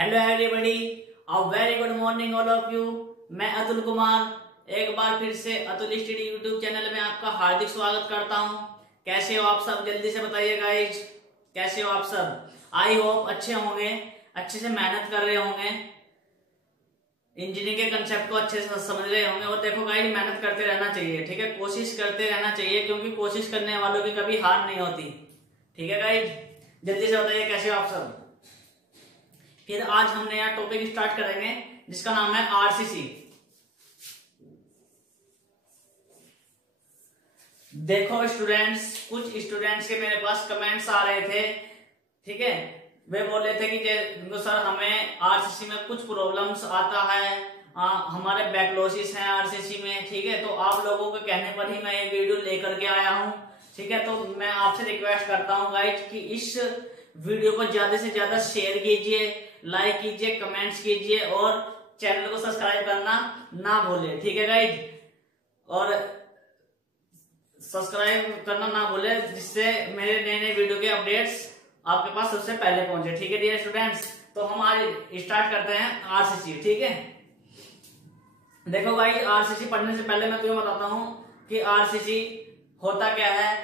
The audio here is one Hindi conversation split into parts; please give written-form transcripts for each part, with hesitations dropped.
Hello everybody, a very good morning all of you. मैं अतुल कुमार एक बार फिर से अतुल स्टडी यूट्यूब चैनल में आपका हार्दिक स्वागत करता हूं। कैसे हो आप सब, जल्दी से बताइए गाइज, कैसे हो आप सब। आई होप अच्छे होंगे, अच्छे से मेहनत कर रहे होंगे, इंजीनियरिंग के कंसेप्ट को अच्छे से समझ रहे होंगे। और देखो गाइज, मेहनत करते रहना चाहिए, ठीक है, कोशिश करते रहना चाहिए, क्योंकि कोशिश करने वालों की कभी हार नहीं होती। ठीक है गाइज, जल्दी से बताइए कैसे हो आप सब। फिर आज हम नया टॉपिक स्टार्ट करेंगे जिसका नाम है आरसीसी। देखो स्टूडेंट्स, कुछ स्टूडेंट्स के मेरे पास कमेंट्स आ रहे थे, ठीक है, वे बोल रहे थे कि सर हमें आरसीसी में कुछ प्रॉब्लम्स आता है, हमारे बैकलॉसिस हैं आरसीसी में, ठीक है। तो आप लोगों के कहने पर ही मैं ये वीडियो लेकर के आया हूं, ठीक है। तो मैं आपसे रिक्वेस्ट करता हूं गाइज कि इस वीडियो को ज्यादा से ज्यादा शेयर कीजिए, लाइक कीजिए, कमेंट्स कीजिए और चैनल को सब्सक्राइब करना ना भूले, ठीक है गाइज। और सब्सक्राइब करना ना भूले, जिससे मेरे नए नए वीडियो के अपडेट्स आपके पास सबसे पहले पहुंचे, ठीक है डियर स्टूडेंट्स। तो हम आज स्टार्ट करते हैं आरसीसी, ठीक है। देखो गाइज, आरसीसी पढ़ने से पहले मैं तुम्हें बताता हूं कि आरसीसी होता क्या है,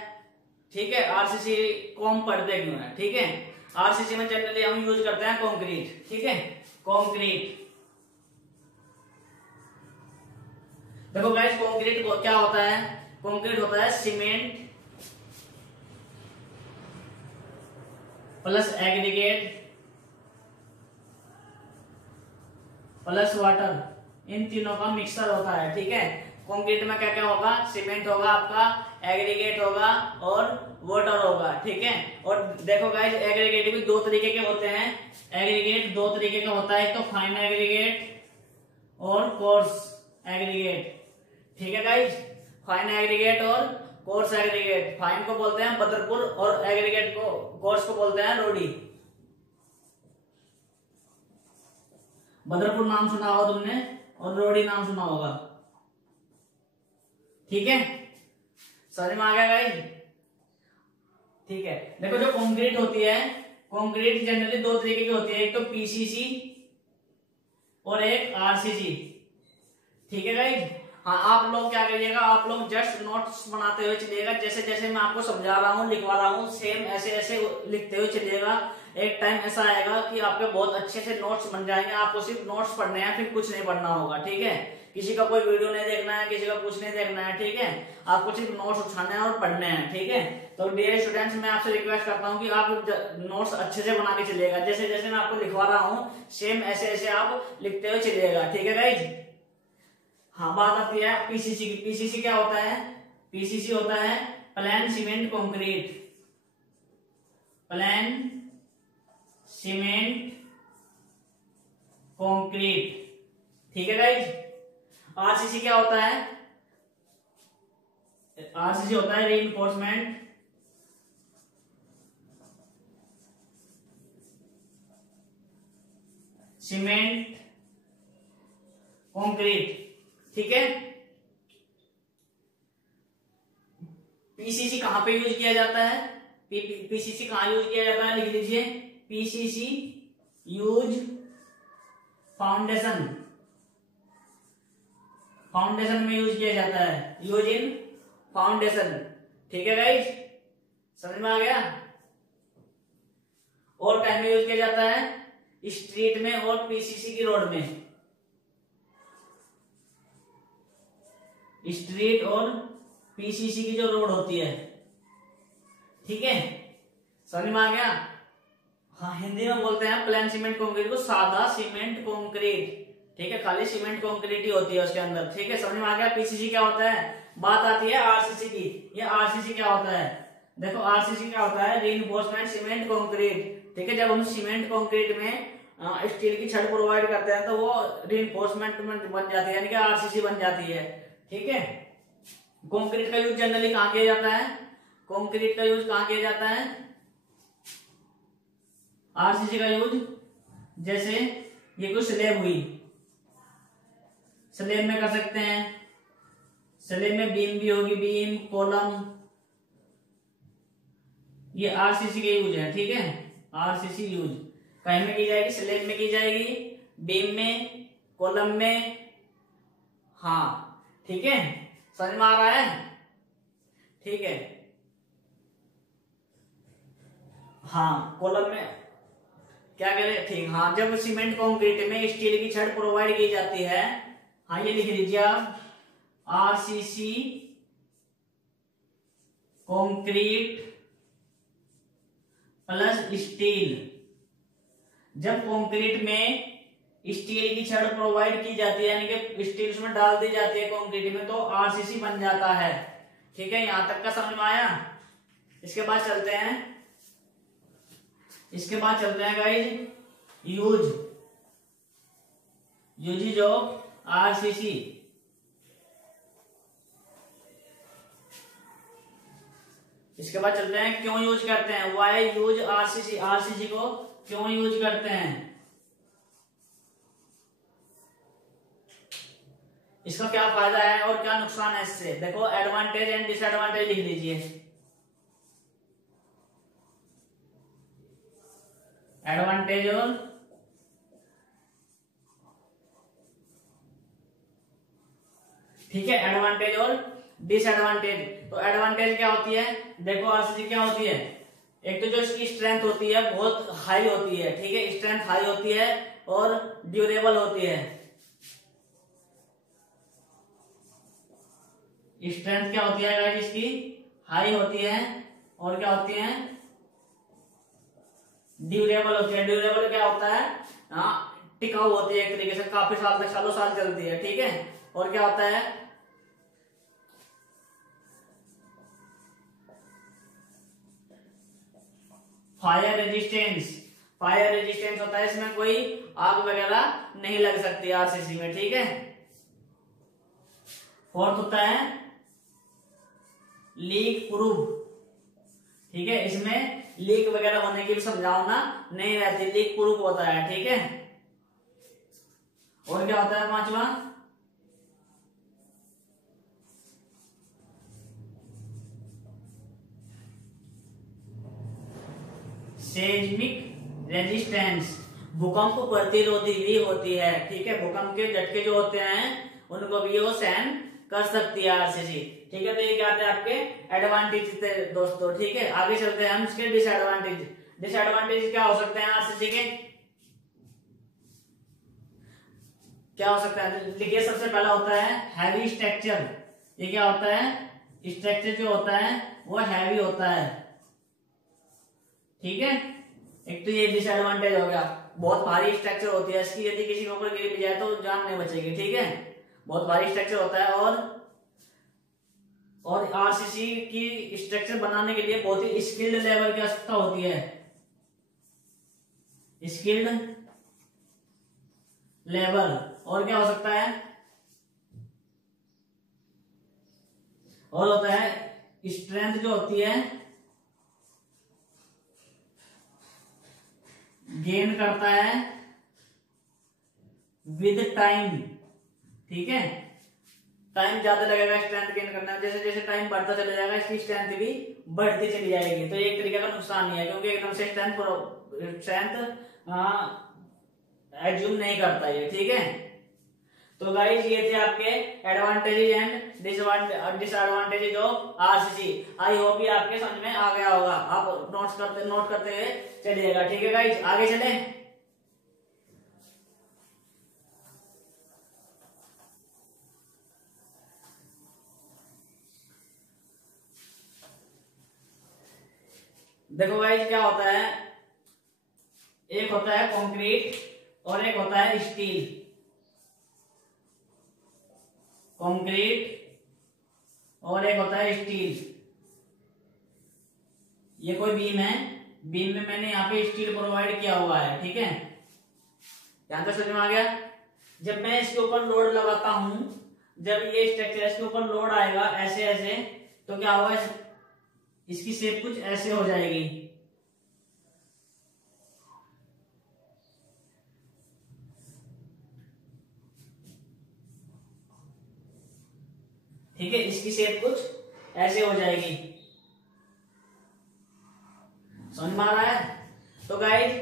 ठीक है। आरसीसी को हम पढ़ते क्यों है, ठीक है। आरसीसी में जनरली हम यूज करते हैं कंक्रीट, ठीक है, कंक्रीट। देखो गाइस, कंक्रीट क्या होता है, कंक्रीट होता है cement plus aggregate plus water, इन तीनों का मिक्सर होता है, ठीक है। कंक्रीट में क्या क्या होगा, सीमेंट होगा आपका, एग्रीगेट होगा और वाटर होगा, ठीक है। और देखो गाइस, एग्रीगेट भी दो तरीके के होते हैं, एग्रीगेट दो तरीके का होता है, एक तो फाइन एग्रीगेट और कोर्स एग्रीगेट, ठीक है गाइस। फाइन एग्रीगेट और कोर्स एग्रीगेट, फाइन को बोलते हैं बदरपुर और एग्रीगेट को, कोर्स को बोलते हैं रोडी। बदरपुर नाम सुना होगा तुमने और रोडी नाम सुना होगा, ठीक है, समझ में आ गया गाइस, ठीक है। देखो जो कंक्रीट होती है, कंक्रीट जनरली दो तरीके की होती है, एक तो पीसीसी और एक आरसीसी, ठीक है गाइस। हाँ, आप लोग क्या करिएगा, आप लोग जस्ट नोट्स बनाते हुए चलिएगा, जैसे जैसे मैं आपको समझा रहा हूँ, लिखवा रहा हूँ, सेम ऐसे ऐसे लिखते हुए चलिएगा। एक टाइम ऐसा आएगा कि आपके बहुत अच्छे से नोट्स बन जाएंगे, आपको सिर्फ नोट्स पढ़ने हैं, फिर कुछ नहीं पढ़ना होगा, ठीक है। किसी का कोई वीडियो नहीं देखना है, किसी का कुछ नहीं देखना है, ठीक है। आपको सिर्फ नोट्स उठाने हैं और पढ़ने हैं, ठीक है। तो डियर स्टूडेंट्स, मैं आपसे रिक्वेस्ट करता हूँ कि आप नोट्स अच्छे से बना के चलिएगा, जैसे जैसे मैं आपको लिखवा रहा हूँ सेम ऐसे ऐसे आप लिखते हुए चलिएगा, ठीक है गाइज। हाँ, बात आती है पीसीसी की। पीसीसी क्या होता है, पीसीसी होता है plane cement concrete, plane cement concrete, ठीक है गाइज। आरसीसी क्या होता है, आरसीसी होता है रीइंफोर्समेंट सीमेंट कंक्रीट, ठीक है। पीसीसी कहां पे यूज किया जाता है, पीसीसी कहां यूज किया जाता है, लिख लीजिए, पीसीसी यूज फाउंडेशन, फाउंडेशन में यूज किया जाता है, यूज इन फाउंडेशन, ठीक है गाइज, समझ में आ गया। और टाइम में यूज किया जाता है स्ट्रीट में और पीसीसी की रोड में, स्ट्रीट और पीसीसी की जो रोड होती है, ठीक है, समझ में आ गया। हाँ, हिंदी में बोलते हैं प्लेन सीमेंट कंक्रीट को सादा सीमेंट कंक्रीट, ठीक है, खाली सीमेंट कंक्रीट ही होती है उसके अंदर, ठीक है, समझ में आ गया। पीसीसी क्या होता है, बात आती है आरसीसी की। ये आरसीसी क्या होता है, देखो आरसीसी क्या होता है, रीइंफोर्समेंट सीमेंट कंक्रीट, ठीक है। जब हम सीमेंट कंक्रीट में स्टील की छड़ प्रोवाइड करते हैं तो वो रीइंफोर्समेंट बन जाती है, यानी कि आरसीसी बन जाती है, ठीक है। कंक्रीट का यूज जनरली कहां किया जाता है, कंक्रीट का यूज कहां किया जाता है, आरसीसी का यूज, जैसे ये कोई स्लेब हुई, स्लेब में कर सकते हैं, स्लेब में बीम भी होगी, बीम कॉलम, ये आरसीसी के यूज है, ठीक है, आरसीसी यूज कहीं में की जाएगी, स्लैब में की जाएगी, बीम में, कॉलम में। हाँ ठीक है, समझ में आ रहा है? ठीक है, हाँ कॉलम में क्या करें, ठीक। हाँ, जब सीमेंट कंक्रीट में स्टील की छड़ प्रोवाइड की जाती है, हाँ ये लिख लीजिए आप, आरसीसी कंक्रीट प्लस स्टील। जब कंक्रीट में स्टील की छड़ प्रोवाइड की जाती है, यानी कि स्टील उसमें डाल दी जाती है कंक्रीट में, तो आरसीसी बन जाता है। ठीक है, यहां तक का समझ में आया? इसके बाद चलते हैं, गाइज यूजेज ऑफ आरसीसी। इसके बाद चलते हैं क्यों यूज करते हैं, वाई यूज आरसीसी, आरसीसी को क्यों यूज करते हैं, इसका क्या फायदा है और क्या नुकसान है इससे। देखो, एडवांटेज एंड डिसएडवांटेज लिख लीजिए। एडवांटेज और ठीक है, एडवांटेज और डिसएडवांटेज। तो एडवांटेज क्या होती है, देखो आरसीसी क्या होती है, एक तो जो इसकी स्ट्रेंथ होती है बहुत हाई होती है। ठीक है, स्ट्रेंथ हाई होती है और ड्यूरेबल होती है। स्ट्रेंथ क्या होती है गाइस इसकी, हाई होती है, और क्या होती है, ड्यूरेबल होती है। ड्यूरेबल क्या होता है, टिकाऊ होती है, एक तरीके से काफी साल तक, सालों साल चलती है। ठीक है, और क्या होता है, फायर रेजिस्टेंस। फायर रेजिस्टेंस होता है, इसमें कोई आग वगैरह नहीं लग सकती आरसीसी में। ठीक है, फोर्थ होता है लीक प्रूफ। ठीक है, इसमें लीक वगैरह होने की भी संभावना नहीं रहती, लीक प्रूफ होता है। ठीक है, और क्या होता है पांचवा, सेस्मिक रेजिस्टेंस, भूकंप प्रतिरोधी भी होती है। ठीक है, भूकंप के झटके जो होते हैं उनको भी वो सहन कर सकती है आरसीसी। ठीक है, तो ये क्या आते हैं आपके एडवांटेज थे दोस्तों। ठीक है, आगे चलते हैं हम इसके डिसएडवांटेज। डिसएडवांटेज क्या हो सकते हैं आरसीसी के, क्या हो सकता है, देखिए सबसे पहला होता है हैवी स्ट्रक्चर। ये क्या होता है, स्ट्रक्चर जो होता है वो हैवी होता है। ठीक है, एक तो ये डिसएडवांटेज हो गया, बहुत भारी स्ट्रक्चर होती है इसकी, यदि किसी के ऊपर गिर भी जाए तो जान नहीं बचेगी। ठीक है, बहुत भारी स्ट्रक्चर होता है, और आरसीसी की स्ट्रक्चर बनाने के लिए बहुत ही स्किल्ड लेवल की आवश्यकता होती है, स्किल्ड लेवल। और क्या हो सकता है, और होता है स्ट्रेंथ जो होती है गेन करता है विद टाइम। ठीक है, टाइम ज्यादा लगेगा स्ट्रेंथ गेन करने में, जैसे जैसे टाइम बढ़ता चला जाएगा इसकी स्ट्रेंथ भी बढ़ती चली जाएगी। तो ये एक तरीके का नुकसान नहीं है, क्योंकि एकदम से स्ट्रेंथ एज्यूम नहीं करता ये। ठीक है, तो गाइस ये थे आपके advantages and disadvantages of RCC. I hope ये आपके समझ में आ गया होगा, आप नोट करते हुए चलिएगा। ठीक है गाइस, आगे चले। देखो गाइस क्या होता है, एक होता है कंक्रीट और एक होता है स्टील। कंक्रीट और एक होता है स्टील। ये कोई बीम है, बीम में मैंने यहाँ पे स्टील प्रोवाइड किया हुआ है। ठीक है, यहां तक समझ में आ गया। जब मैं इसके ऊपर लोड लगाता हूं, जब ये स्ट्रक्चर इसके ऊपर लोड आएगा ऐसे ऐसे, तो क्या होगा, इसकी शेप कुछ ऐसे हो जाएगी। ठीक है, इसकी शेप कुछ ऐसे हो जाएगी, समझ में आ रहा है। तो गाइस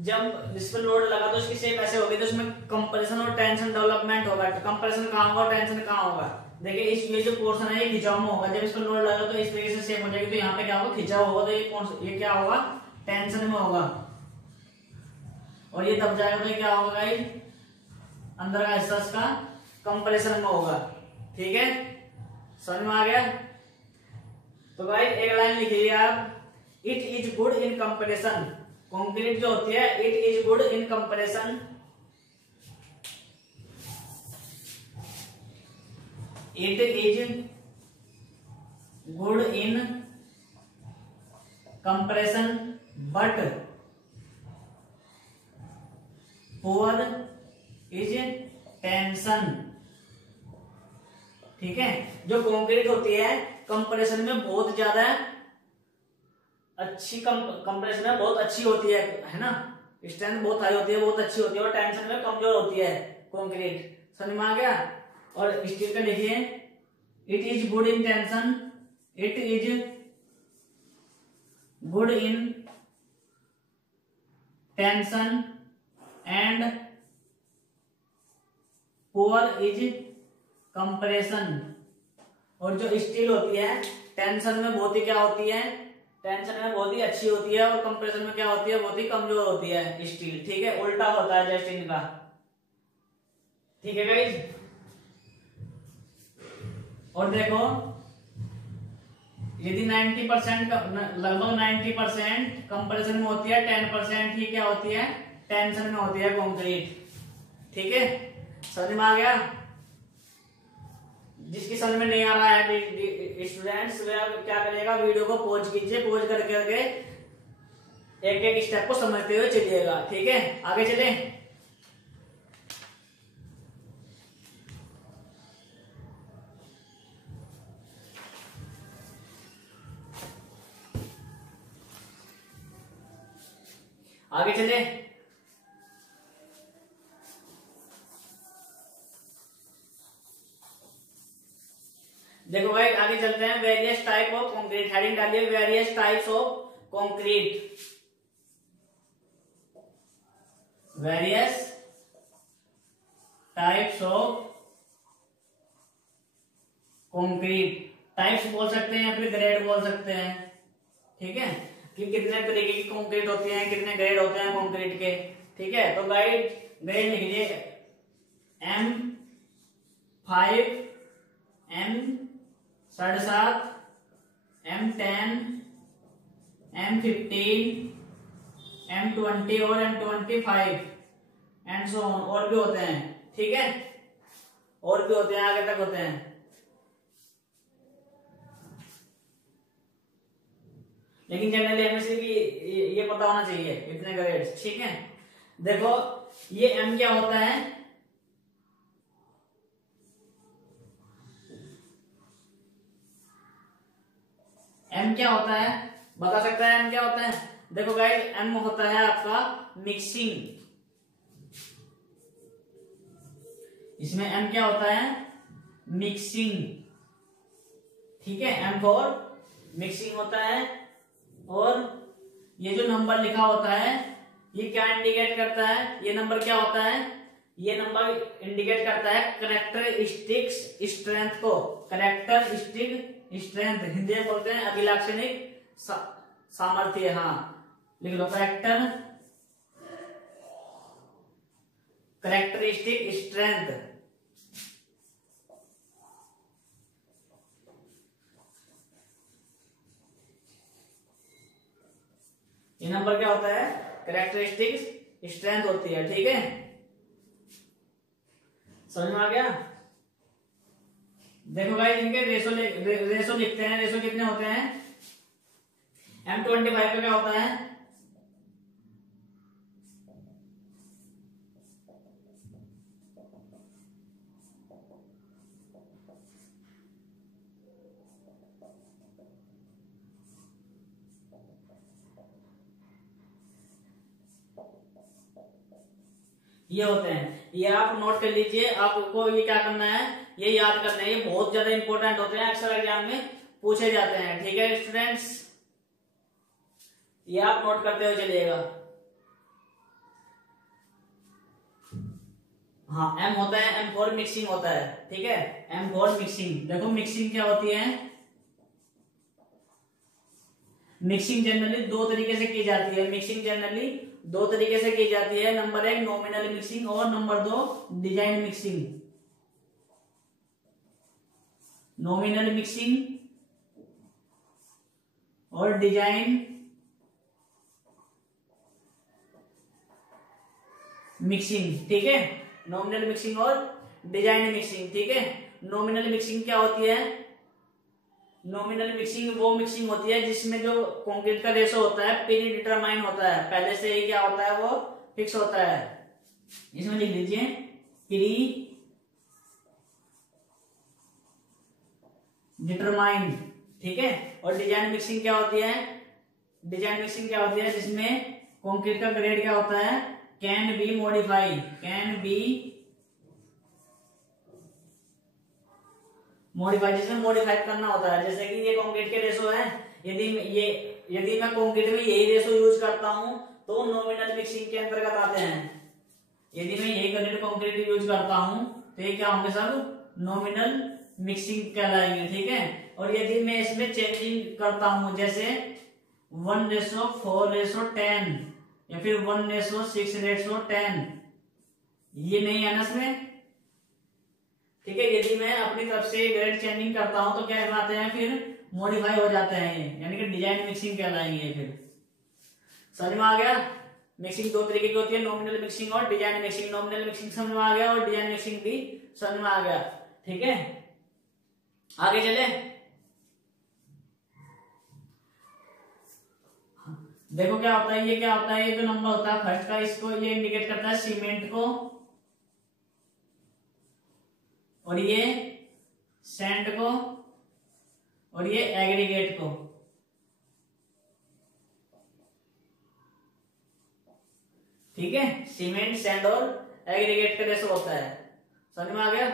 जब इस पर लोड लगा तो उसकी शेप ऐसे होगी, तो उसमें कंप्रेशन और टेंशन डेवलपमेंट होगा। तो कंप्रेशन कहाँ होगा, टेंशन कहाँ होगा? देखिए इस ये जो पोर्शन है ये खिंचाव में होगा। जब इस पर लोड लगा तो इस तरीके से शेप हो जाएगी, तो यहाँ पे क्या होगा, खिंचाव होगा। तो ये क्या होगा, टेंशन में होगा। और ये दब जाएगा तो ये क्या होगा गाइस, अंदर का हिस्सा इसका कंप्रेशन में होगा। ठीक है, समझ में आ गया? तो गाइस एक लाइन लिखिए आप, it is good in compression. Concrete जो होती है, it is good in compression. It is good in compression but poor is tension. ठीक है, जो कंक्रीट होती है कंप्रेशन में बहुत ज्यादा अच्छी, कंप्रेशन में बहुत अच्छी होती है ना, स्ट्रेंथ बहुत हाई होती है, बहुत अच्छी होती है, और टेंशन में कमजोर होती है कंक्रीट। समझ में आ गया? और स्टील का देखिए, it is good in tension, it is good in tension and poor is compression. और जो स्टील होती है टेंशन में बहुत ही क्या होती है, टेंशन में बहुत ही अच्छी होती है, और कंप्रेशन में क्या होती है, बहुत ही कमजोर होती है स्टील। ठीक है, उल्टा होता है जस्ट इनका। ठीक है गाइस, और देखो यदि 90% लगभग 90% कंप्रेशन में होती है, 10% ही क्या होती है, टेंशन में होती है कंक्रीट। ठीक है, समझ में आ गया? जिसकी समझ में नहीं आ रहा है स्टूडेंट्स, वह क्या करेगा, वीडियो को पॉज कीजिए, पॉज करके एक एक स्टेप को समझते हुए चलिएगा। ठीक है, आगे चले। आगे चले। देखो भाई आगे चलते हैं, various type of concrete. Heading डालिए, various types of concrete. Various types of concrete. Types बोल सकते हैं या फिर ग्रेड बोल सकते हैं। ठीक है, कि कितने तरीके की कंक्रीट होती हैं, कितने ग्रेड होते हैं कंक्रीट के। ठीक है, तो ग्रेड लिख लीजिए, M5, M7, M10, M15, M20 और M25 एंड सो ऑन। और भी होते हैं। ठीक है, और भी होते हैं, आगे तक होते हैं। लेकिन जनरली हमें सिर्फ ये पता होना चाहिए इतने ग्रेड्स। ठीक है, देखो ये M क्या होता है, M क्या होता है, बता सकता है M क्या होता है? देखो गाइस M होता है आपका मिक्सिंग। इसमें M क्या होता है, मिक्सिंग। ठीक है, M फॉर मिक्सिंग होता है। और ये जो नंबर लिखा होता है ये क्या इंडिकेट करता है, ये नंबर क्या होता है, ये नंबर इंडिकेट करता है कैरेक्टरिस्टिक्स स्ट्रेंथ को। कैरेक्टरिस्टिक स्ट्रेंथ हिंदी में बोलते हैं अभिलाक्षणिक सामर्थ्य। हाँ लिख लो, कैरेक्टरिस्टिक स्ट्रेंथ। ये नंबर क्या होता है, कैरेक्टरिस्टिक स्ट्रेंथ होती है। ठीक है, समझ में आ गया? देखो भाई इनके रेशो लिखते हैं। रेशो कितने होते हैं, M25 का क्या होता है, ये होते हैं। ये आप नोट कर लीजिए, आपको ये क्या करना है, ये याद करना है। ये बहुत ज्यादा इंपॉर्टेंट होते हैं, अक्सर एग्जाम में पूछे जाते हैं। ठीक है स्टूडेंट्स, ये आप नोट करते हुए चलिएगा। हाँ M होता है, M फॉर मिक्सिंग होता है, ठीक है, M फॉर मिक्सिंग। देखो मिक्सिंग क्या होती है, मिक्सिंग जनरली दो तरीके से की जाती है, मिक्सिंग जनरली दो तरीके से की जाती है। नंबर एक नॉमिनल मिक्सिंग और नंबर दो डिजाइन मिक्सिंग। नॉमिनल मिक्सिंग और डिजाइन मिक्सिंग, ठीक है, नॉमिनल मिक्सिंग और डिजाइन मिक्सिंग, ठीक है। नॉमिनल मिक्सिंग क्या होती है, नॉमिनल मिक्सिंग वो मिक्सिंग होती है जिसमें जो कंक्रीट का रेशो होता है प्री डिटरमाइन होता है, पहले से ही क्या होता है वो फिक्स होता है। इसमें लिख लीजिए प्री डिटरमाइन, ठीक है। और डिजाइन मिक्सिंग क्या होती है, डिजाइन मिक्सिंग क्या होती है जिसमें कंक्रीट का ग्रेड क्या होता है, can be modify, can be modify, जिसमें मॉडिफाई करना होता है। जैसे कि ये कंक्रीट के रेशो है, यदि मैं कंक्रीट में यही रेशो यूज करता हूं तो नॉमिनल मिक्सिंग के अंतर्गत आते हैं। यदि मैं यही ग्रेड कंक्रीट यूज करता हूं तो ये क्या होंगे सब, नॉमिनल मिक्सिंग कहलाएंगे, ठीक है। और यदि मैं इसमें चेंजिंग करता हूं, जैसे 1:4:10 या फिर 1:6:10, ये नहीं है ना इसमें, ठीक है। यदि मैं अपनी तरफ से ग्रेड चेंजिंग करता हूं तो क्या कहलाते हैं, फिर मॉडिफाई हो जाते हैं ये, यानी कि डिजाइन मिक्सिंग कहलाएंगे। फिर समझ में आ गया, मिक्सिंग दो तरीके की होती है, नॉमिनल मिक्सिंग और डिजाइन मिक्सिंग। नॉमिनल मिक्सिंग समझ में आ गया और डिजाइन मिक्सिंग भी समझ में आ गया, ठीक है। आगे चले, देखो क्या होता है, ये क्या होता है, ये जो नंबर होता है फर्स्ट का, इसको ये इंडिकेट करता है सीमेंट को, और ये सैंड को, और ये एग्रीगेट को, ठीक है। सीमेंट, सैंड और एग्रीगेट का रेशो होता है, समझ में आ गया।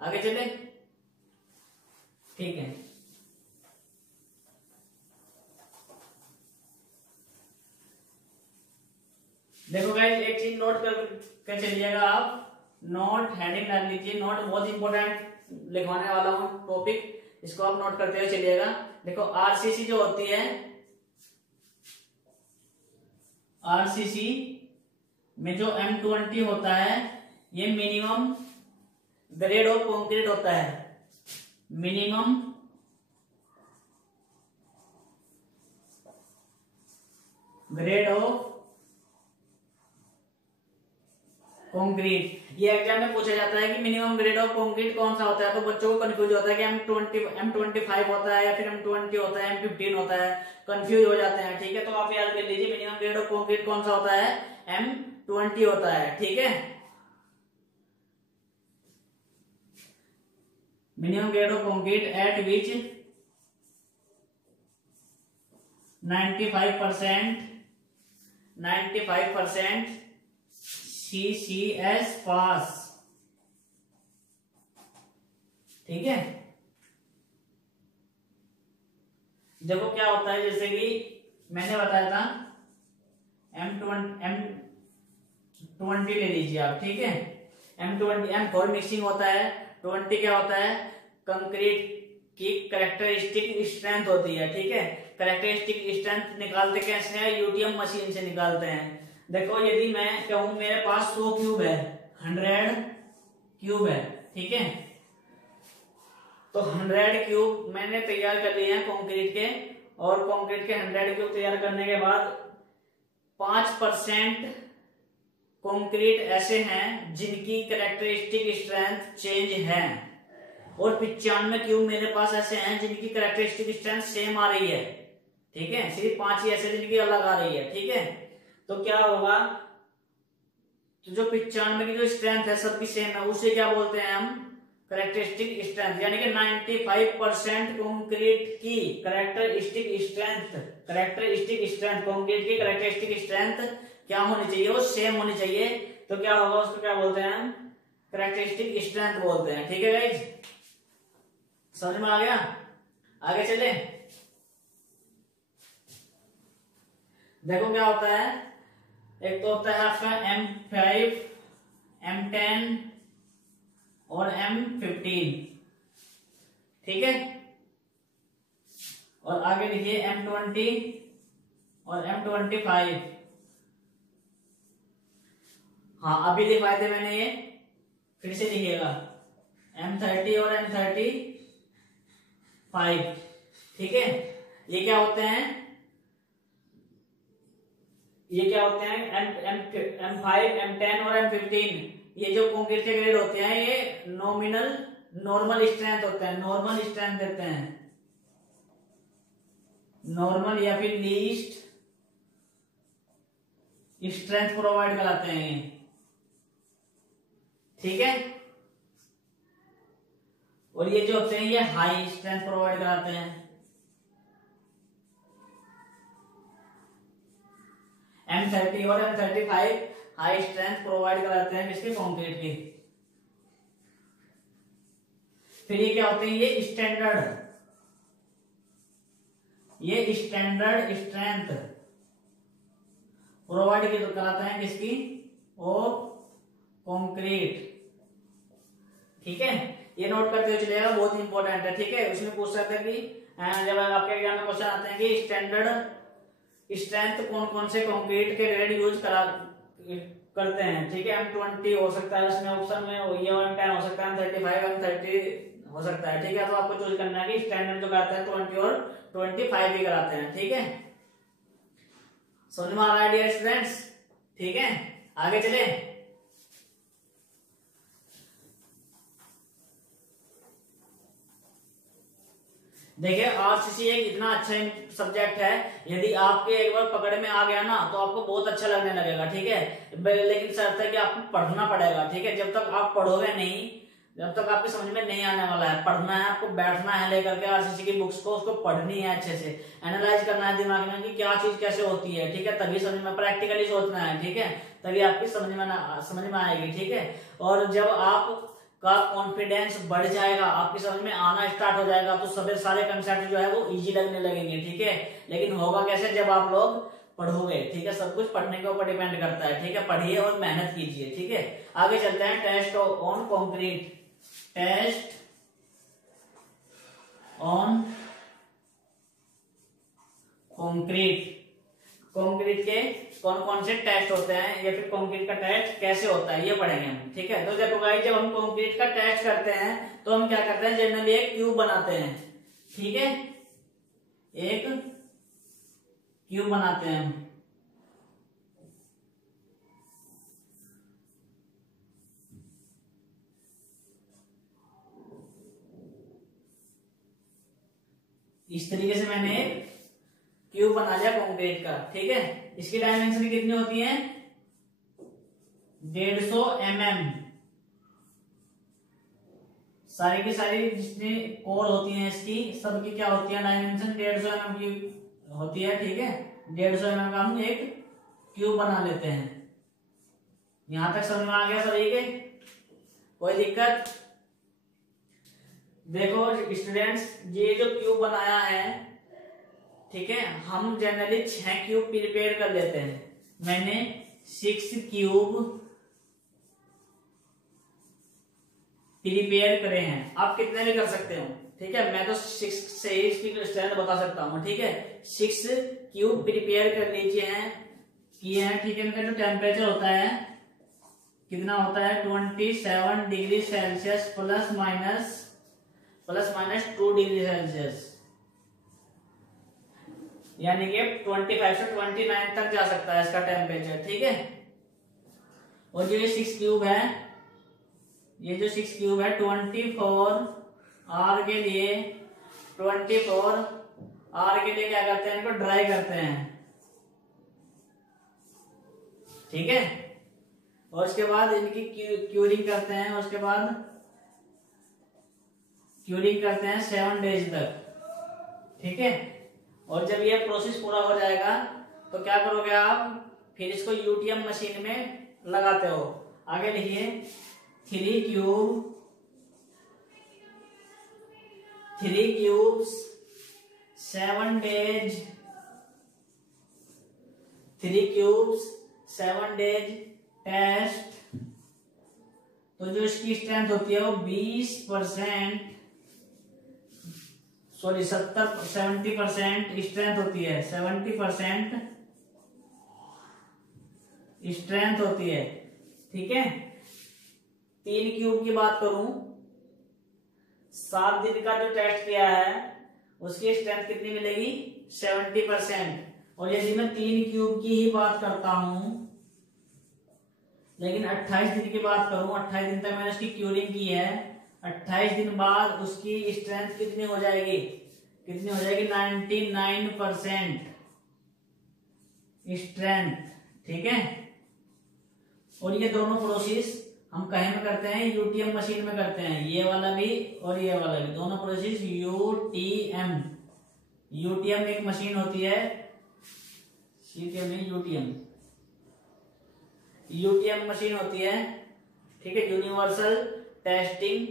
आगे चले, ठीक है। देखो गाइस, एक चीज नोट कर चलिएगा आप, नोट हेडिंग डाल लीजिए, नोट बहुत इंपॉर्टेंट लिखवाने वाला हूं टॉपिक, इसको आप नोट करते हुए चलिएगा। देखो आरसीसी जो होती है, आरसीसी में जो M20 होता है, ये मिनिमम ग्रेड ऑफ कंक्रीट होता है, मिनिमम ग्रेड ऑफ कंक्रीट। ये एग्जाम में पूछा जाता है कि मिनिमम ग्रेड ऑफ कंक्रीट कौन सा होता है, तो बच्चों को कंफ्यूज होता है कि M25 होता है या फिर M20 होता है, M15 होता है, कंफ्यूज हो जाते हैं, ठीक है। तो आप याद कर लीजिए मिनिमम ग्रेड ऑफ कंक्रीट कौन सा होता है, M20 होता है, ठीक है। Minimum grade of concrete eight which 95% CCS पास, ठीक है। देखो क्या होता है, जैसे कि मैंने बताया था M20 ले लीजिए आप, ठीक है। M20 M फॉर मिक्सिंग होता है, 20 क्या होता है, कंक्रीट की कैरेक्टरिस्टिक स्ट्रेंथ होती है, ठीक है। कैरेक्टरिस्टिक स्ट्रेंथ निकालते कैसे हैं, यूटीएम मशीन से निकालते हैं। देखो यदि मैं कहूं मेरे पास 100 क्यूब है, 100 क्यूब है, ठीक है, तो 100 क्यूब मैंने तैयार कर लिए हैं कंक्रीट के, और कंक्रीट के 100 क्यूब तैयार करने के बाद 5% कंक्रीट ऐसे हैं जिनकी कैरेक्टरिस्टिक स्ट्रेंथ चेंज है, और 95 क्यूब मेरे पास ऐसे हैं जिनकी कैरेक्टरिस्टिक स्ट्रेंथ सेम आ रही है, ठीक है। सिर्फ 5 ही ऐसे जिनकी अलग आ रही है, ठीक है। तो क्या होगा, तो जो 95 की जो स्ट्रेंथ है सबकी सेम है, उसे क्या बोलते हैं हम, कैरेक्टरिस्टिक स्ट्रेंथ, यानी कि 95% कंक्रीट की कैरेक्टरिस्टिक स्ट्रेंथ, कंक्रीट की कैरेक्टरिस्टिक स्ट्रेंथ क्या होनी चाहिए, वो सेम होनी चाहिए। तो क्या होगा, उसको क्या बोलते हैं हम, कैरेक्टरिस्टिक स्ट्रेंथ बोलते हैं, ठीक है गाइस, समझ में आ गया। आगे चले, देखो क्या होता है, एक तो होता है आपका M5 M10 और M15, ठीक है। और आगे लिखिए M20 और M25। हाँ अभी लिखवाए थे मैंने, ये फिर से लिखिएगा M30 और M35, ठीक है। ये क्या होते हैं, ये क्या होते हैं, M5, M10 और M15, ये जो कंक्रीट के ग्रेड होते हैं ये नॉर्मल स्ट्रेंथ होते हैं, नॉर्मल स्ट्रेंथ देते हैं, नॉर्मल या फिर लीस्ट स्ट्रेंथ प्रोवाइड कराते हैं ये, ठीक है। और ये जो होते हैं ये हाई स्ट्रेंथ प्रोवाइड कराते हैं। M30 और M35 हाई स्ट्रेंथ प्रोवाइड कराते हैं इसके कंक्रीट की। फिर ये क्या होते हैं, ये स्टैंडर्ड स्ट्रेंथ प्रोवाइड कराते हैं किसकी, और कंक्रीट, ठीक है। ये नोट करते हुए चलेगा, बहुत इंपॉर्टेंट है, ठीक है। उसमें पूछ सकते हैं कि जब आपके एग्जाम में क्वेश्चन आते हैं कि स्टैंडर्ड स्ट्रेंथ कौन कौन से कंक्रीट के ग्रेड यूज करते हैं, ठीक है। M20 हो सकता है उसमें ऑप्शन में, ये M10 हो सकता है, M35, M30 हो सकता है, ठीक है। तो आपको चूज करना है कि स्टैंडर्ड जो कराते हैं 20 और 25 ही कराते हैं, ठीक है। समझ में आ रहा है डियर स्टूडेंट्स, ठीक है। आगे चले, देखिए आरसीसी एक इतना अच्छा सब्जेक्ट है, यदि आपके एक बार पकड़ में आ गया ना तो आपको बहुत अच्छा लगने लगेगा, ठीक है। लेकिन शर्त है कि आपको पढ़ना पड़ेगा, ठीक है। जब तक आप पढ़ोगे नहीं, जब तक आपकी समझ में नहीं आने वाला है, पढ़ना है आपको, बैठना है लेकर के आरसीसी की बुक्स को, उसको पढ़नी है अच्छे से, एनालाइज करना है दिमाग में कि क्या चीज कैसे होती है, ठीक है। तभी समझ में, प्रैक्टिकली सोचना है, ठीक है, तभी आपकी समझ में आएगी, ठीक है। और जब आप का कॉन्फिडेंस बढ़ जाएगा, आपकी समझ में आना स्टार्ट हो जाएगा, तो सारे कंसेप्ट जो है वो इजी लगने लगेंगे, ठीक है। लेकिन होगा कैसे, जब आप लोग पढ़ोगे, ठीक है। सब कुछ पढ़ने के ऊपर डिपेंड करता है, ठीक है। पढ़िए और मेहनत कीजिए, ठीक है। आगे चलते हैं, test on concrete, test on concrete, concrete के कौन कौन से टेस्ट होते हैं या फिर कंक्रीट का टेस्ट कैसे होता है ये पढ़ेंगे हम, ठीक है। तो जब हम कंक्रीट का टेस्ट करते हैं तो हम क्या करते हैं, जनरली एक क्यूब बनाते हैं, ठीक है। एक क्यूब बनाते हैं हम, इस तरीके से मैंने एक क्यूब बना लिया कंक्रीट का, ठीक है। इसकी डायमेंशन कितनी होती है, 150 mm। सारी की सारी जितनी कोर होती हैं इसकी, सबकी क्या होती है डायमेंशन, 150 mm की होती है, ठीक है। 150 mm का हम एक क्यूब बना लेते हैं। यहां तक समझ में आ गया सभी के, कोई दिक्कत? देखो स्टूडेंट्स, ये जो क्यूब बनाया है, ठीक है, हम जनरली 6 क्यूब प्रिपेयर कर लेते हैं। मैंने 6 क्यूब प्रिपेयर करे हैं, आप कितने भी कर सकते हो, ठीक है। मैं तो 6 से ही इसकी स्ट्रेंथ बता सकता हूँ, ठीक है। 6 क्यूब प्रिपेयर कर लीजिए हैं, किए हैं, ठीक है। इनका जो टेम्परेचर होता है कितना होता है, 27 degree Celsius plus minus 2 degree Celsius, यानी कि 25 से 29 तक जा सकता है इसका टेम्परेचर, ठीक है। और जो ये 6 क्यूब है, ये जो 6 क्यूब है 24 आर के लिए, 24 आर के लिए क्या करते हैं, इनको ड्राई करते हैं, ठीक है। और उसके बाद इनकी क्यूरिंग करते हैं, उसके बाद क्यूरिंग करते हैं 7 डेज तक, ठीक है। और जब ये प्रोसेस पूरा हो जाएगा तो क्या करोगे आप, फिर इसको यूटीएम मशीन में लगाते हो। आगे लिखिए, 3 cubes 7 days, 3 cubes 7 days test तो जो इसकी स्ट्रेंथ होती है वो 20%, सॉरी 70% स्ट्रेंथ होती है, 70% स्ट्रेंथ होती है। ठीक है, 3 क्यूब की बात करूं, 7 दिन का जो टेस्ट किया है उसकी स्ट्रेंथ कितनी मिलेगी, 70%। और यदि मैं 3 क्यूब की ही बात करता हूं, लेकिन 28 दिन की बात करूं, 28 दिन तक मैंने उसकी क्यूरिंग की है, 28 दिन बाद उसकी स्ट्रेंथ कितनी हो जाएगी, 99% स्ट्रेंथ। ठीक है, और ये दोनों प्रोसेस हम कहीं में करते हैं, यूटीएम मशीन में करते हैं, ये वाला भी और ये वाला भी, दोनों प्रोसेस यूटीएम। यूटीएम एक मशीन होती है, सीटीएम नहीं, यूटीएम मशीन होती है। ठीक है, यूनिवर्सल टेस्टिंग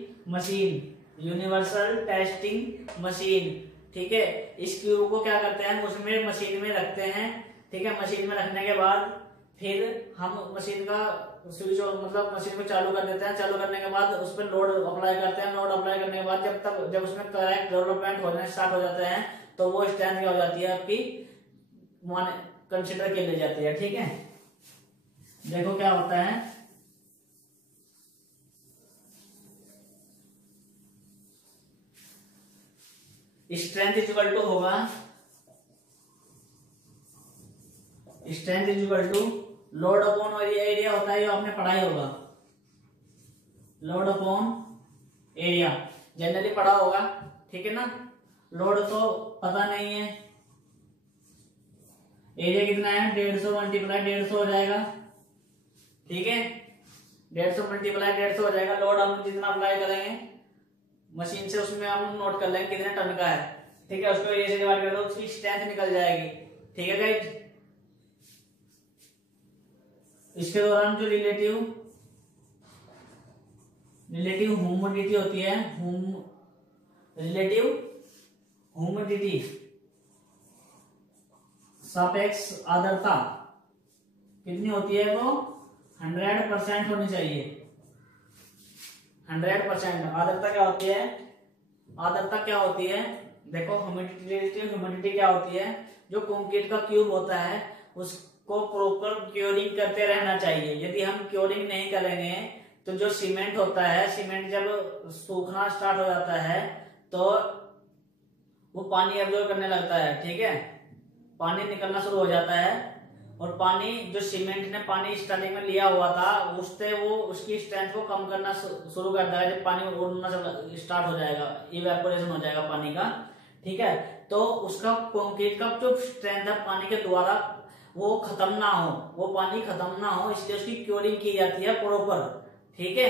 मशीन। ठीक है, इस क्यूब को क्या करते हैं, उसमें मशीन में रखते हैं। ठीक है, मशीन में रखने के बाद फिर हम मशीन का स्विच, मतलब मशीन को चालू कर देते हैं। चालू करने के बाद उस पर लोड अप्लाई करते हैं। लोड अप्लाई करने के बाद जब उसमें करेक्ट डेवलपमेंट होने स्टार्ट हो जाते हैं तो वो स्ट्रेंथ क्या हो जाती है, आपकी कंसिडर के ले जाती है। ठीक है, देखो क्या होता है, स्ट्रेंथ इज इक्वल टू होगा, strength is equal to load upon area होता है, ये आपने पढ़ा ही होगा, लोड अपॉन एरिया जनरली पढ़ा होगा। ठीक है ना, लोड तो पता नहीं है, एरिया कितना है, 150 मल्टीप्लाई 150 हो जाएगा। ठीक है, 150 मल्टीप्लाई 150 हो जाएगा। लोड हम जितना अप्लाई करेंगे मशीन से, उसमें हम नोट कर लेंगे कितने टन का है। ठीक है, उसको एरिया से डिवाइड कर दो, उसकी स्ट्रेंथ निकल जाएगी। ठीक है गाइस, इसके दौरान जो रिलेटिव ह्यूमिडिटी होती है, रिलेटिव ह्यूमिडिटी, सापेक्ष आर्द्रता कितनी होती है, वो 100% होनी चाहिए। 100%। आर्द्रता क्या होती है, देखो ह्यूमिडिटी क्या होती है, जो कंक्रीट का क्यूब होता है उसको प्रॉपर क्योरिंग करते रहना चाहिए। यदि हम क्योरिंग नहीं करेंगे तो जो सीमेंट होता है, सीमेंट जब सूखना स्टार्ट हो जाता है तो वो पानी एब्जॉर्ब करने लगता है। ठीक है, पानी निकलना शुरू हो जाता है, और पानी जो सीमेंट ने पानी स्टार्टिंग में लिया हुआ था उससे वो उसकी स्ट्रेंथ को कम करना शुरू करता है। जब पानी उड़ना स्टार्ट हो जाएगा, इवेपोरेशन हो जाएगा पानी का। ठीक है, तो उसका कंक्रीट का जो स्ट्रेंथ है पानी के द्वारा वो खत्म ना हो, वो पानी खत्म ना हो, इसलिए उसकी क्योरिंग की जाती है प्रॉपर। ठीक है,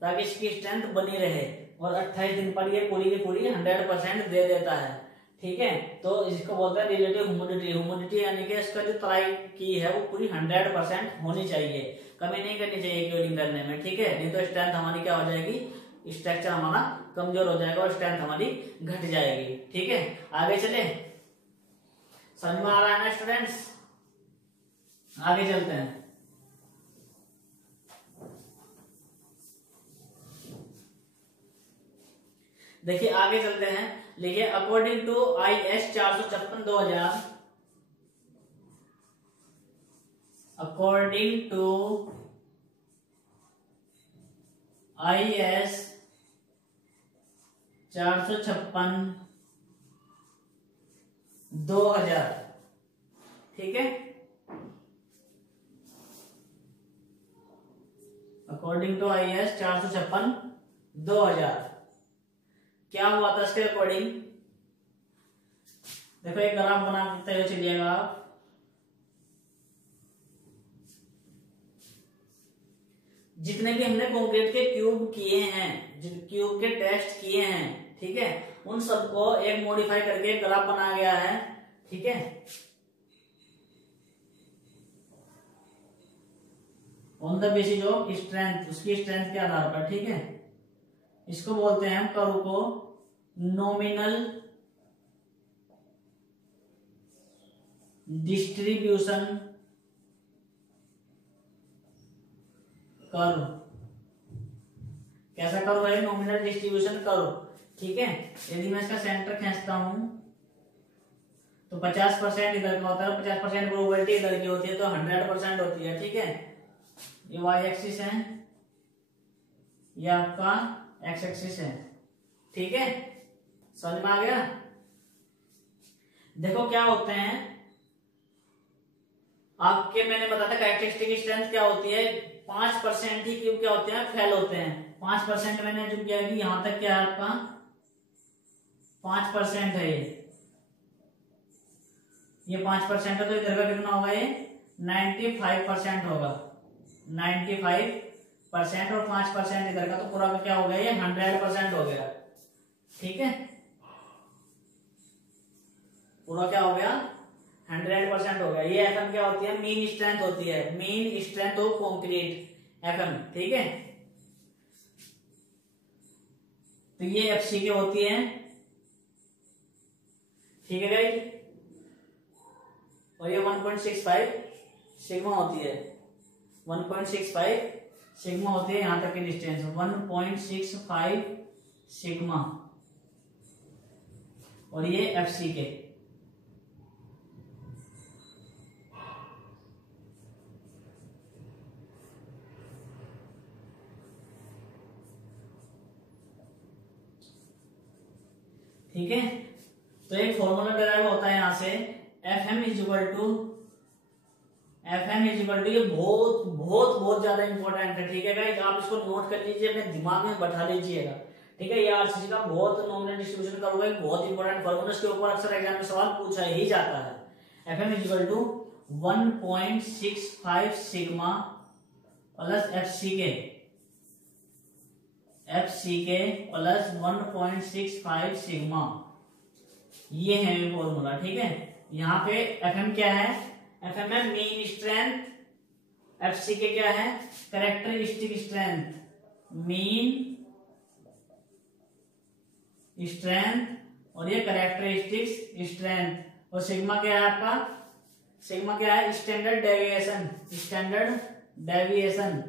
ताकि इसकी स्ट्रेंथ बनी रहे, और 28 दिन पर ये पूरी की पूरी 100% दे देता है। ठीक है, तो इसको बोलते हैं रिलेटिव ह्यूमिडिटी, यानी कि इसका जो तराई की है वो पूरी 100% होनी चाहिए, कमी नहीं करनी चाहिए क्योरिंग करने में। ठीक है, नहीं तो स्ट्रेंथ हमारी क्या हो जाएगी, स्ट्रक्चर हमारा कमजोर हो जाएगा और स्ट्रेंथ हमारी घट जाएगी। ठीक है, आगे चले, समझ में आ रहा है ना स्टूडेंट्स? आगे चलते हैं। देखिए आगे चलते हैं, लिखिए according to IS 456/2000, according to IS 456/2000। ठीक है, अकॉर्डिंग टू IS 456/2000 क्या हुआ था इसके अकॉर्डिंग, देखो एक ग्राफ बनाते हुए चलिएगा आप। जितने भी हमने कंक्रीट के क्यूब किए हैं, क्यूब के टेस्ट किए हैं, ठीक है, उन सबको एक मॉडिफाई करके एक ग्राफ बनाया गया है। ठीक है, on the basis of strength, उसकी स्ट्रेंथ के आधार पर। ठीक है, इसको बोलते हैं हम कर्व को नॉमिनल डिस्ट्रीब्यूशन कर्व। कैसा कर्व है, नॉमिनल डिस्ट्रीब्यूशन कर्व, ठीक है। यदि मैं इसका सेंटर खींचता हूं तो 50% इधर का होता है, 50% प्रोबेबिलिटी इधर की होती है, तो 100% होती है, ठीक है। ये y एक्सिस है, ये आपका x एक्सिस है, ठीक है। समझ में आ गया। देखो क्या होते हैं आपके, मैंने बताया था कैरेक्टरिस्टिक स्ट्रेंथ क्या होती है, 5% ही क्यों क्या होते हैं, फेल होते हैं। 5% मैंने जो किया कि यहां तक क्या है आपका 5% है, ये 5% है, तो इधर का कितना होगा, ये 95% होगा, 95%, और 5% इधर का, तो पूरा का क्या हो गया, ये 100% हो गया, ठीक है। पूरा क्या हो गया, 100% हो गया। ये एफएम क्या होती है, मीन स्ट्रेंथ होती है, mean strength of concrete FM, ठीक है। तो ये एफसी की होती है, ठीक है गाइस। और ये 1.65 सिग्मा होती है, 1.65 सिग्मा होती है, यहां तक की डिस्टेंस 1.65 सिग्मा, और ये एफसी के, ठीक है। तो एक फॉर्मूला डिराइव होता है यहां से, F M is equal to ये बहुत बहुत बहुत ज्यादा इंपॉर्टेंट है, ठीक है गाइस। आप इसको नोट कर लीजिए, अपने दिमाग में बैठा लीजिएगा, ठीक है। ये आरसीसी का बहुत नॉमिनल डिस्ट्रीब्यूशन का एक बहुत इंपॉर्टेंट फॉर्मूला, इसके ऊपर अक्सर एग्जाम में सवाल पूछा ही जाता है। F M is equal to 1.65 sigma plus F C के प्लस 1.65 सिग्मा, ये है फॉर्मूला, ठीक है। यहाँ पे एफ एम क्या है, एफ एम है मीन स्ट्रेंथ, एफ सी के क्या है, कैरेक्टरिस्टिक स्ट्रेंथ, मीन स्ट्रेंथ, और ये कैरेक्टरिस्टिक स्ट्रेंथ, और सिग्मा क्या है आपका, सिग्मा क्या है, standard deviation, standard deviation,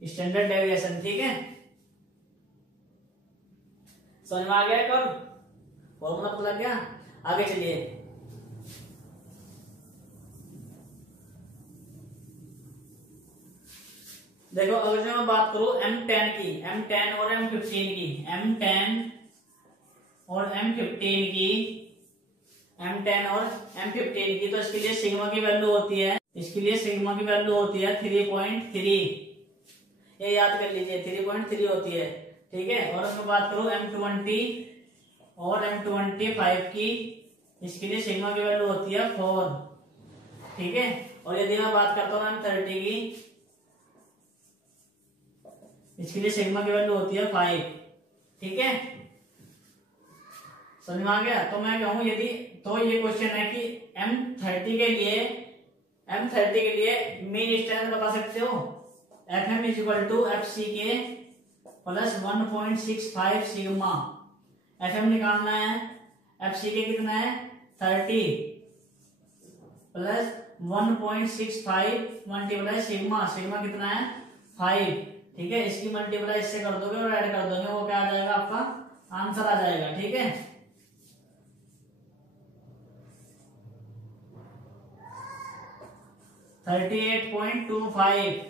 standard deviation, ठीक है। समझ में आ गया, कर फॉर्मूला पता लग गया। आगे चलिए, देखो अगर मैं बात करूं M10 की, M10 और M15 की, M10 और M15 की, M10 और M15 की, तो इसके लिए सिग्मा की वैल्यू होती है, इसके लिए सिग्मा की वैल्यू होती है 3.3, ये याद कर लीजिए 3.3 होती है, ठीक है। और मैं बात करूं M20 और M25 की, इसके लिए सिग्मा की वैल्यू होती है 4, ठीक है। और यदि मैं बात करता हूं M30 की, इसके लिए सिग्मा की वैल्यू होती है 5, ठीक है। समझ में आ गया। तो मैं कहूं यदि, तो ये क्वेश्चन है कि M30 के लिए मीन स्ट्रेंथ बता सकते हो, F M is equal to F C के प्लस 1.65 सिग्मा, एफ एम निकालना है, एफ सी के कितना है 30 प्लस 1.65 मल्टीप्लाई सिग्मा, सिग्मा कितना है 5, ठीक है। इसकी मल्टीप्लाई इससे कर दोगे और ऐड कर दोगे, वो क्या आ जाएगा, आपका आंसर आ जाएगा, ठीक है। Thirty eight point two five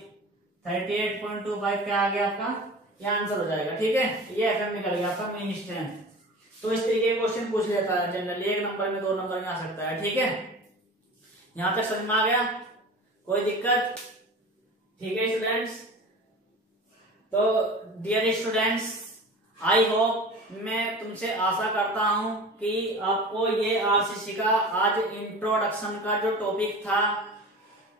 क्या आ गया आपका, ये आंसर हो जाएगा, ठीक है। ये एफएम निकल गया आपका मीन स्ट्रेंथ। तो इस तरीके के क्वेश्चन पूछ लेता है जनरली, 1 नंबर में 2 नंबर में आ सकता है, ठीक है। यहां तक समझ में आ गया, कोई दिक्कत, ठीक है स्टूडेंट्स। तो डियर स्टूडेंट्स, आई होप, मैं तुमसे आशा करता हूं कि आपको ये आरसीसी का आज इंट्रोडक्शन का जो टॉपिक था,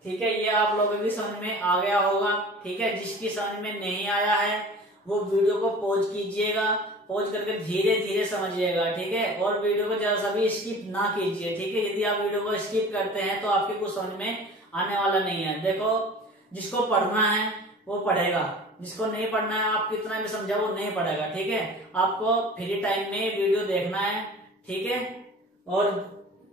ठीक है, ये आप लोगों की समझ में आ गया होगा, ठीक है। जिसकी समझ में नहीं आया है वो वीडियो को पॉज कीजिएगा, पॉज करके धीरे धीरे समझिएगा, ठीक है। और वीडियो को जरा सा भी स्किप ना कीजिए, ठीक है। यदि आप वीडियो को स्किप करते हैं तो आपके कुछ समझ में आने वाला नहीं है। देखो, जिसको पढ़ना है वो पढ़ेगा, जिसको नहीं पढ़ना है, आप कितना भी समझा वो नहीं पढ़ेगा, ठीक है। आपको फ्री टाइम में वीडियो देखना है, ठीक है। और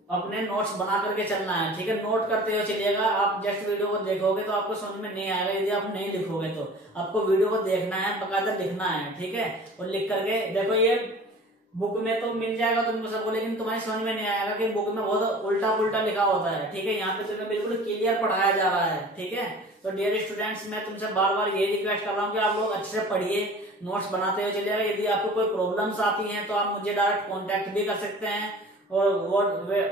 अपने नोट्स बना करके चलना है, ठीक है। नोट करते हुए चलिएगा। आप जस्ट वीडियो को देखोगे तो आपको समझ में नहीं आएगा, यदि आप नहीं लिखोगे तो। आपको वीडियो को देखना है, बकायदा लिखना है, ठीक है। और लिख करके देखो, ये बुक में तो मिल जाएगा तुमको सबको, लेकिन तुम्हारी समझ में नहीं आएगा कि बुक में बहुत उल्टा पुल्टा लिखा होता है, ठीक है। यहाँ पे तुम्हें बिल्कुल क्लियर पढ़ाया जा रहा है, ठीक है। तो डियर स्टूडेंट्स, मैं तुमसे बार बार ये रिक्वेस्ट कर रहा हूँ कि आप लोग अच्छे से पढ़िए, नोट्स बनाते हुए चलिएगा। यदि आपको कोई प्रॉब्लम्स आती हैं तो आप मुझे डायरेक्ट कॉन्टेक्ट भी कर सकते हैं, और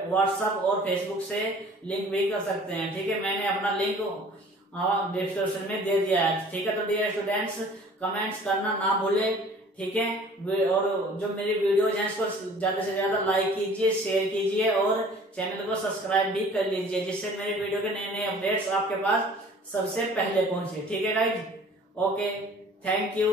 व्हाट्सएप और फेसबुक से लिंक भी कर सकते हैं, ठीक है। मैंने अपना लिंक डिस्क्रिप्शन में दे दिया है, ठीक है। तो डियर स्टूडेंट्स, कमेंट्स करना ना भूले, ठीक है। और जो मेरी वीडियोज हैं इसको ज्यादा से ज्यादा लाइक कीजिए, शेयर कीजिए और चैनल को सब्सक्राइब भी कर लीजिए, जिससे मेरी वीडियो के नए नए अपडेट्स आपके पास सबसे पहले पहुंचे, ठीक है गाइज। Okay, thank you.